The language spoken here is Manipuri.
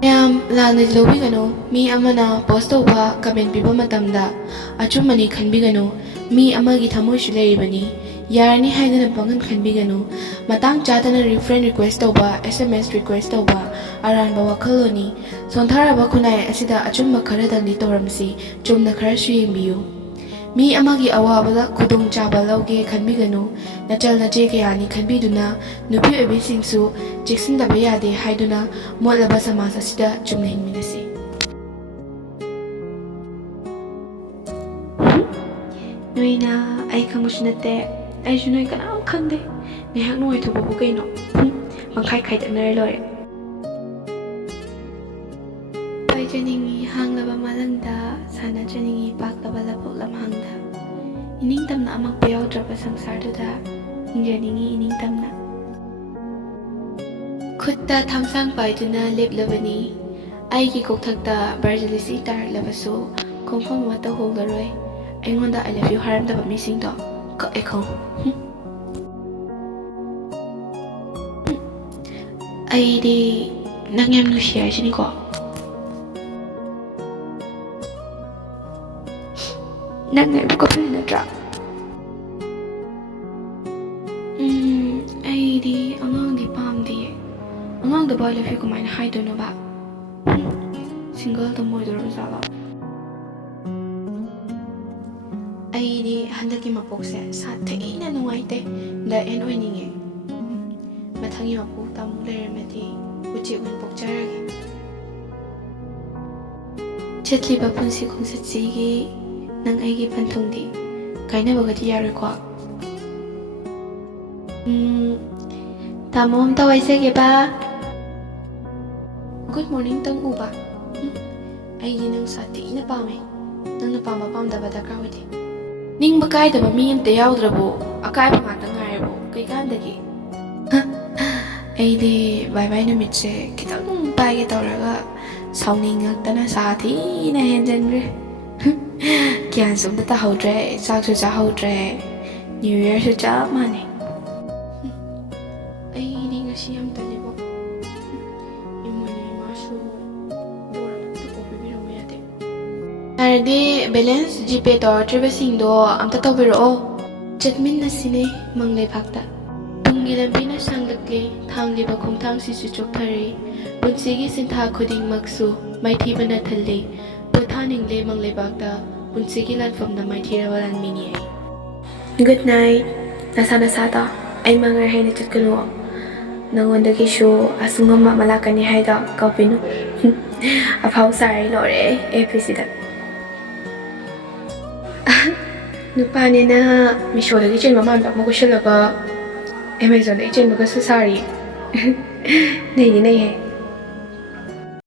ꯃꯌꯥꯝ ꯂꯥꯟꯅ ꯂꯧꯕꯤꯒꯅꯨ ꯃꯤ ꯑꯃꯅ ꯄꯣꯁ ꯇꯧꯕ ꯀꯃꯦꯟ ꯄꯤꯕ ꯃꯇꯝꯗ ꯑꯆꯨꯝꯕꯅꯤ ꯈꯟꯕꯤꯒꯅꯨ ꯃꯤ ꯑꯃꯒꯤ ꯊꯃꯣꯏꯁꯨ ꯂꯩꯔꯤꯕꯅꯤ ꯌꯥꯔꯅꯤ ꯍꯥꯏꯗꯅ ꯄꯪꯍꯟ ꯈꯟꯕꯤꯒꯅꯨ ꯃꯇꯥꯡ ꯆꯥꯗꯅ ꯐ꯭ꯔꯦꯟ ꯔꯤꯀ꯭ꯋꯦꯁ ꯇꯧꯕ SMS ꯔꯤꯀ꯭ꯋꯦꯁ ꯇꯧꯕ ꯑꯔꯥꯟꯕ ꯋꯥꯈꯜꯂꯣꯟꯅꯤ ꯁꯣꯟꯊꯔꯕ ꯈꯨꯟꯅꯥꯏ ꯑꯁꯤꯗ ꯑꯆꯨꯝꯕ ꯈꯔꯗꯪꯗꯤ ꯇꯧꯔꯝꯁꯤ ꯆꯨꯝꯅ ꯈꯔꯁꯨ ꯌꯦꯡꯕꯤꯌꯨ ꯃꯤ ꯑꯃꯒꯤ ꯑꯋꯥꯕꯗ ꯈꯨꯗꯣꯡꯆꯥꯕ ꯂꯧꯒꯦ ꯈꯟꯕꯤꯒꯅꯨ ꯅꯆꯜ ꯅꯆꯦ ꯀꯌꯥꯅꯤ ꯈꯟꯕꯤꯗꯨꯅ ꯅꯨꯄꯤ ꯑꯣꯏꯕꯤꯁꯤꯡꯁꯨ ꯆꯦꯛꯁꯤꯟꯗꯕ ꯌꯥꯗꯦ ꯍꯥꯏꯗꯨꯅ ꯃꯣꯠꯂꯕ ꯁꯃꯥꯖ ꯑꯁꯤꯗ ꯆꯨꯝꯅ ꯍꯤꯡꯃꯤꯟꯅꯁꯤ ꯅꯣꯏꯅ ꯑꯩ ꯈꯪꯕꯁꯨ ꯅꯠꯇꯦ ꯑꯩꯁꯨ ꯅꯣꯏ ꯀꯅꯥꯝ ꯈꯪꯗꯦ ꯉꯥꯏꯍꯥꯛ ꯅꯨꯡꯉꯥꯏꯊꯣꯛꯄꯕꯨ ꯀꯩꯅꯣ ꯄꯪꯈꯥꯏ ꯈꯥꯏꯗꯛꯅꯔ ꯂꯣꯏꯔꯦ ꯄꯥꯏꯖꯅꯤꯡꯉꯤ ꯍꯥꯡꯂꯕ ꯃꯥꯂꯪꯗ ꯁꯥꯟꯅꯖꯅꯤꯡꯉꯤ ꯄꯥꯛꯂꯕ ꯂꯕꯨꯛ ꯂꯝꯍꯥꯡꯗ ꯏꯅꯤꯡꯇꯝꯅ ꯑꯃꯛꯄ ꯌꯥꯎꯗ꯭ꯔꯕ ꯁꯪꯁꯥꯔꯗꯨꯗ ꯍꯤꯡꯖꯅꯤꯡꯉꯤ ꯏꯅꯤꯡꯇꯝꯅ ꯈꯨꯠꯇ ꯊꯥꯡꯁꯥꯡ ꯄꯥꯏꯗꯨꯅ ꯂꯦꯞꯂꯕꯅꯤ ꯑꯩꯒꯤ ꯀꯣꯛꯊꯛꯇ ꯕꯔꯖꯂꯤꯁꯤ ꯇꯥꯔꯛꯂꯕꯁꯨ ꯈꯣꯡꯐꯝ ꯑꯃꯠꯇ ꯍꯣꯡꯂꯔꯣꯏ ꯑꯩꯉꯣꯟꯗ ꯑꯥꯏ ꯂꯚ ꯌꯨ ꯍꯥꯏꯔꯝꯗꯕ ꯃꯤꯁꯤꯡꯗꯣ ꯀꯛꯑꯦ ꯈꯣꯡ ꯑꯩꯗꯤ ꯅꯪ ꯌꯥꯝ ꯅꯨꯡꯁꯤ ꯍꯥꯏꯁꯤꯅꯤꯀꯣ ꯅꯪ ꯑꯩꯕꯨ ꯀꯞꯍꯜꯂꯤ ꯅꯠꯇ꯭ꯔꯥ ꯑꯩꯗꯤ ꯑꯉꯥꯡꯗꯤ ꯄꯥꯝꯗꯤꯌꯦ ꯑꯉꯥꯡꯗꯕꯨ ꯑꯥꯏ ꯂꯚ ꯌꯨ ꯀꯃꯥꯏꯅ ꯍꯥꯏꯗꯣꯏꯅꯣꯕ ꯁꯤꯡꯒꯜꯗ ꯑꯣꯏꯗꯣꯔꯕ ꯖꯥꯠꯂꯣ ꯑꯩꯗꯤ ꯍꯟꯗꯛꯀꯤ ꯃꯄꯣꯛꯁꯦ ꯁꯥꯊꯤꯅ ꯅꯨꯡꯉꯥꯏꯇꯦ ꯗ ꯑꯦꯟ ꯑꯣꯏꯅꯤꯡꯉꯦ ꯃꯊꯪꯒꯤ ꯃꯄꯣꯛꯇ ꯑꯃꯨꯛ ꯂꯩꯔꯝꯃꯗꯤ ꯎꯆꯦꯛ ꯑꯣꯏꯅ ꯄꯣꯛꯆꯔꯒꯦ ꯆꯠꯂꯤꯕ ꯄꯨꯟꯁꯤ ꯈꯣꯡꯆꯠꯁꯤꯒꯤ ꯅꯪ ꯑꯩꯒꯤ ꯄꯟꯊꯨꯡꯗꯤ ꯀꯥꯏꯅꯕꯒꯗꯤ ꯌꯥꯔꯣꯏꯀꯣ ꯇꯥꯃꯣ ꯑꯝꯇ ꯋꯥꯏꯖꯒꯦꯕ ꯒꯨꯗ ꯃꯣꯔꯅꯤꯡ ꯇꯪ ꯎꯕ ꯑꯩꯗꯤ ꯅꯪ ꯁꯥꯊꯤꯅ ꯄꯥꯝꯃꯦ ꯅꯪꯅ ꯄꯥꯝꯕ ꯄꯥꯝꯗꯕ ꯗꯔꯀꯥꯔ ꯑꯣꯏꯗꯦ ꯅꯤꯡꯕ ꯀꯥꯏꯗꯕ ꯃꯤ ꯑꯝꯇ ꯌꯥꯎꯗ꯭ꯔꯕꯣ ꯑꯀꯥꯏꯕ ꯉꯥꯛꯇ ꯉꯥꯏꯔꯕꯣ ꯀꯩꯀꯥꯟꯗꯒꯤ ꯑꯩꯗꯤ ꯕꯥꯏ ꯕꯥꯏ ꯅꯨꯃꯤꯠꯁꯦ ꯈꯤꯇꯪ ꯄꯥꯏꯒꯦ ꯇꯧꯔꯒ ꯁꯥꯎꯅꯤꯡꯉꯛꯇꯅ ꯁꯥꯊꯤꯅ ꯍꯦꯟꯖꯟꯈ꯭ꯔꯦ ꯒ꯭ꯌꯥꯟꯁꯨ ꯑꯝꯇ ꯇꯥꯍꯧꯗ꯭ꯔꯦ ꯆꯥꯛꯁꯨ ꯆꯥꯍꯧꯗ꯭ꯔꯦ ꯅ꯭ꯌꯨ ꯌꯔꯁꯨ ꯆꯞ ꯃꯥꯟꯅꯩ ꯑꯩꯗꯤ ꯉꯁꯤ ꯌꯥꯝ ꯇꯜꯂꯦꯕꯣ ꯏꯃꯣꯏꯅ ꯏꯃꯥꯁꯨ ꯕꯣꯔ ꯑꯝꯇ ꯀꯣꯛꯄꯤꯕꯤꯔꯝꯕ ꯌꯥꯗꯦ ꯌꯥꯔꯗꯤ ꯕꯦꯂꯦꯟꯁ ꯖꯤꯄꯦ ꯇꯧꯔꯛꯇ꯭ꯔꯤꯕꯁꯤꯡꯗꯣ ꯑꯝꯇ ꯇꯧꯕꯤꯔꯛꯑꯣ ꯆꯠꯃꯤꯟꯅꯁꯤꯅꯦ ꯃꯪꯂꯩꯕꯥꯛꯇ ꯇꯨꯡꯒꯤ ꯂꯝꯕꯤꯅ ꯁꯥꯡꯂꯛꯂꯤ ꯊꯥꯡꯂꯤꯕ ꯈꯣꯡꯊꯥꯡꯁꯤꯁꯨ ꯆꯣꯛꯊꯔꯤ ꯄꯨꯟꯁꯤꯒꯤ ꯁꯤꯟꯊꯥ ꯈꯨꯗꯤꯡꯃꯛꯁꯨ ꯃꯥꯏꯊꯤꯕꯅ ꯊꯜꯂꯤ ꯄꯣꯊꯥꯅꯤꯡꯂꯦ ꯃꯪꯂꯩꯕꯥꯛꯇ ꯄꯨꯟꯁꯤꯒꯤ ꯂꯥꯟꯐꯝꯗ ꯃꯥꯏꯊꯤꯔꯕ ꯂꯥꯟꯃꯤꯅꯤ ꯑꯩ ꯒꯨꯗ ꯅꯥꯏꯠ ꯅꯁꯥ ꯅꯁꯥꯗꯣ ꯑꯩ ꯃꯉꯥꯏ ꯍꯥꯏꯅ ꯆꯠꯀꯅꯨ ꯅꯉꯣꯟꯗꯒꯤꯁꯨ ꯑꯁꯨꯡꯉꯝꯕ ꯑꯃ ꯂꯥꯛꯀꯅꯤ ꯍꯥꯏꯗꯣ ꯀꯥꯎꯕꯤꯅꯨ ꯑꯐꯥꯎ ꯁꯥꯔꯦ ꯂꯣꯏꯔꯦ ꯑꯦꯐꯤꯁꯤꯗ ꯅꯨꯄꯥꯅꯤꯅ ꯃꯤꯁꯣꯗꯒꯤ ꯆꯦꯟꯕ ꯃꯥꯟꯕ ꯑꯃ ꯀꯣꯏꯁꯤꯜꯂꯒ ꯑꯦꯃꯥꯖꯣꯟꯗꯒꯤ ꯆꯦꯟꯕꯒꯁꯨ ꯁꯥꯔꯤ ꯅꯩꯗꯤ ꯅꯩꯍꯦ